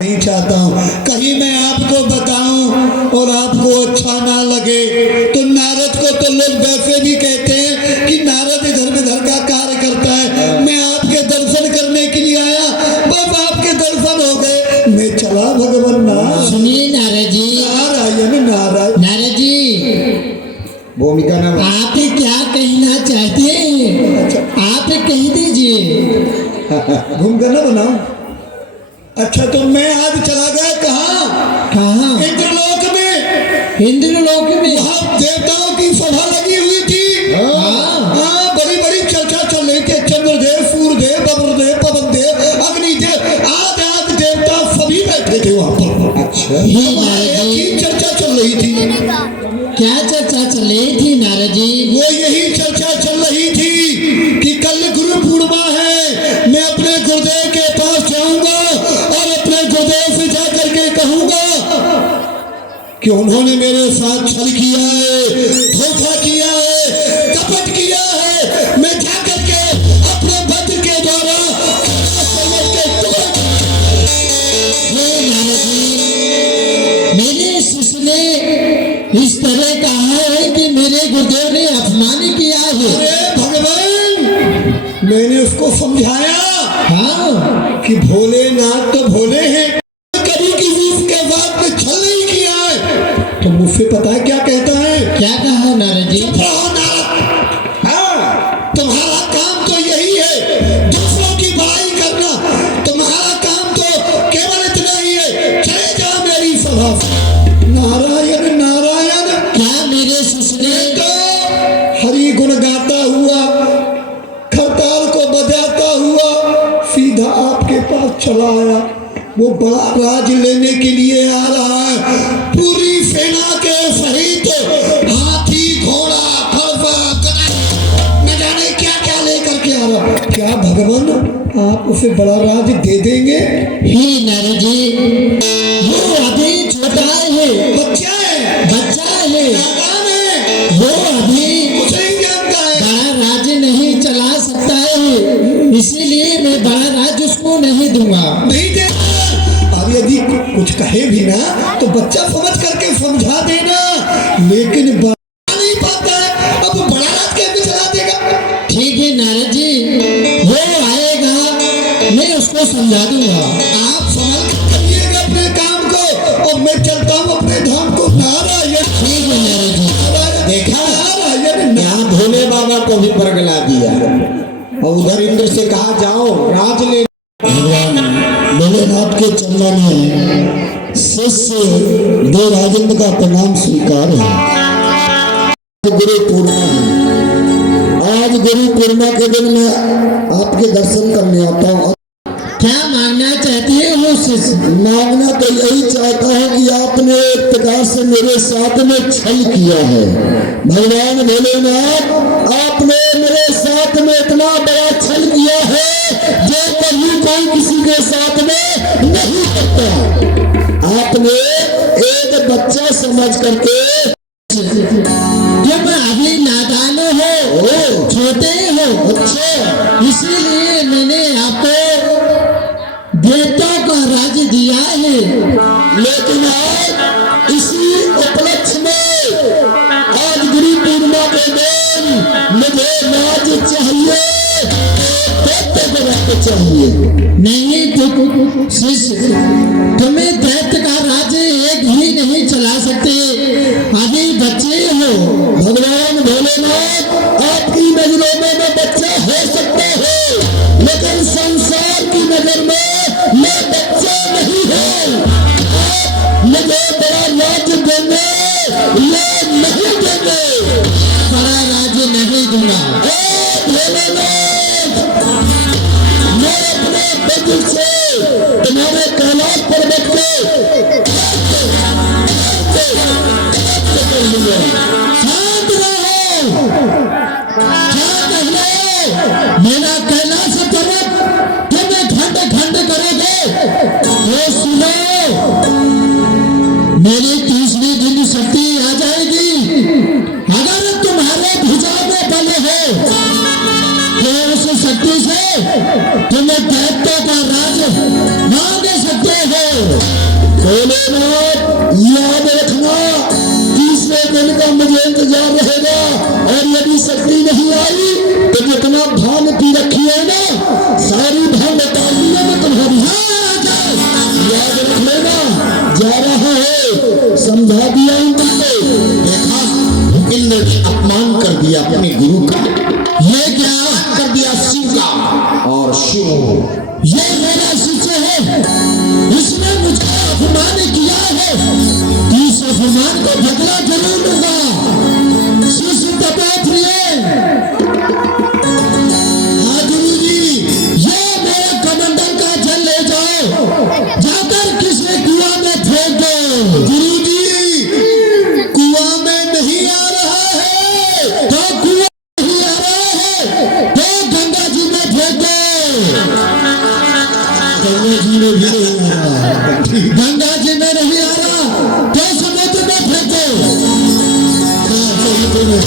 नहीं चाहता हूँ कहीं मैं आपको बताऊं और आपको अच्छा ना लगे। तो नारद को तो लोग वैसे भी कहते हैं कि नारद इधर उधर का कार्य करता है। मैं आपके दर्शन करने के लिए आया, बस आपके दर्शन हो गए, मैं चला। भगवान नारायण। सुनिए नारद जी, नारायण नारायण। नारद जी भूमिका ना आप क्या कहना चाहते हैं? आप कह दीजिए। भूमिका ना बनाओ। अच्छा तो मैं आज चला गया कहाँ? कहाँ? इंद्रलोक में। इंद्रलोक में वहाँ देवताओं की सभा लगी हुई थी। हाँ, बड़ी बड़ी चर्चा चल रही थी। चंद्रदेव, सूर्यदेव, बब्रदेव, पवनदेव, अग्निदेव, आदि आदि देवता सभी बैठे थे वहाँ पर। अच्छा, यही चर्चा चल रही थी। क्या चर्चा चल रही थी नारद जी? वो यही चर्चा चल रही थी कि कल गुरु पूर्णिमा है, मैं अपने गुरुदेव के पास जाऊंगा और अपने गुरुदेव से जाकर के कहूंगा कि उन्होंने मेरे साथ छल किया है, धोखा किया है, कपट किया है। मैं जाकर के अपने वज्र के द्वारा समझ के नारद जी, मेरे शिष्य ने इस तरह कहा है कि मेरे गुरुदेव ने अपमान किया है। अरे भगवान, मैंने उसको समझाया हाँ कि भोलेनाथ तो भोले हैं, कभी किसी के साथ में छल नहीं किया है। तो मुझसे पता है क्या कहता है? क्या कहा नारद जी? चुप रहो नारद। हाँ, तुम्हारा काम तो यही है, दूसरों की बुराई करना। तुम्हारा काम तो केवल इतना ही है, चले जाओ मेरी सभा से। नारायण नारायण। क्या मेरे शिष्य ने हरि गुण गाता हुआ, खरताल को बजाता हुआ सीधा आपके पास चला आया। वो बड़ा राज लेने के लिए आ रहा है, पूरी सेना के सहित, हाथी, घोड़ा, फरसा, न जाने क्या क्या लेकर के आ रहा। क्या भगवान आप उसे बड़ा राज दे देंगे? ही नारद जी, वो अभी छोटा है, बच्चा है, बच्चा है, नादान है, वो अभी कुछ नहीं जानता है। बड़ा राज्य नहीं चला सकता है, इसीलिए मैं बड़ा राज्य उसको नहीं दूंगा। नहीं दे। अब यदि कुछ कहे भी ना तो बच्चा समझ करके समझा देना, लेकिन बड़ा नहीं पाता है, अब वो बड़ा राज कैसे चला देगा? ठीक है नारद जी, वो आएगा, मैं उसको समझा दूंगा। आप संभाल कर करिएगा अपने काम को और मैं चलता हूँ अपने धाम को। नारायण। ठीक है नारद जी। देखा नारायण। यहाँ भोले बाबा को भी परगला दिया और उधर इंद्र से कहा जाओ राज ले। भगवान भोलेनाथ के चरणों में शिष्य देव राजेंद्र का प्रणाम स्वीकार है। गुरु पूर्णिमा है, आज गुरु पूर्णिमा के दिन मैं आपके दर्शन करने आता हूँ। क्या मांगना चाहते हो शिष्य? मांगना तो यही चाहता हूँ कि आपने एक प्रकार से मेरे साथ में छल किया है। भगवान भोलेनाथ, आपने मेरे साथ में इतना बड़ा छल किया है जो कभी कोई किसी के साथ में नहीं करता। आपने एक बच्चा समझ करके, तुम अभी नादान हो, छोटे हो, अच्छा इसीलिए मैंने आपको देवताओं का राज्य दिया है। लेकिन आज इसी उपलक्ष्य में, आज गुरु पूर्णिमा के दिन मुझे राज चाहिए, चाहिए। नहीं तो शिष्य, तुम्हें दैत्य का राज्य एक ही नहीं चला सकते, अभी बच्चे हो। भगवान भोलेनाथ, आपकी नजरों में मैं बच्चा हो सकता हूँ, लेकिन संसार की नजर में मैं बच्चा नहीं हूँ। आप मुझे बड़ा राज देंगे या नहीं देंगे? बड़ा राज्य नहीं दूंगा। भोलेनाथ, मैं अपने वज्र से तुम्हारे कैलाश पर्वत को शांत रहो, शांत रहो। मेरा कैलाश पर्वत तुम्हें खंड खंड करोगे तो सुनो, मेरी 30वें दिन शक्ति आ जाएगी। अगर तुम्हारे भुजा में बल हो तो उस शक्ति से तुम्हें दैत्यों का राज मांग सकते हो। भोलेनाथ याद रखना, तीसरे दिन का मुझे इंतजार रहेगा, और यदि शक्ति नहीं आई तो जितना भांग पी रखी है ना, सारी भांग निकाल दिया मैं तुम्हारी। याद रख लेना, जा रहा है, समझा दिया हूं तुमको। देखा, इंद्र ने अपमान कर दिया अपने गुरु का, ये क्या कर दिया शिव का। और शिव ये मेरा शिष्य है, इसने मुझको अपमान किया है, इस अपमान को बदला जरूर लूंगा। शिष्य दत्तात्रेय, हाँ गुरुजी, ये मेरे कमंडल का जल ले जाओ, जाकर किसी कुआं में फेंक दो। गुरुजी कुआं में नहीं आ रहा है। तो कुआं नहीं आ रहा है तो गंगा जी में फेंक दो। गंगा जी में भी नहीं आ रहा है। गंगा जी में नहीं आ रहा तो समुद्र में फेंक दो। हाँ, समुद्र में।